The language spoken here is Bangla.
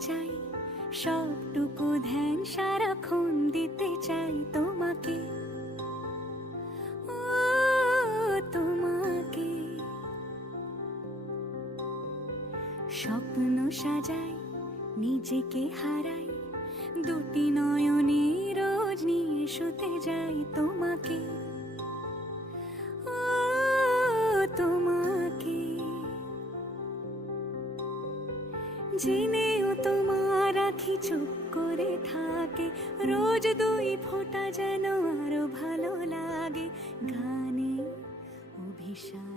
চাই, সবটুকু ধ্যান সারাক্ষণ দিতে চাই তোমাকে, ও তোমাকে। স্বপ্ন সাজাই, নিজেকে হারাই, দুটি নয়নে রোজ নিয়ে শুতে যাই তোমাকে, ও তোমাকে। জেনেও তোমার আখি চুপ করে থাকে, রোজ দুই ফোঁটা যেন আরো ভালো লাগে। গানে অভিশাপ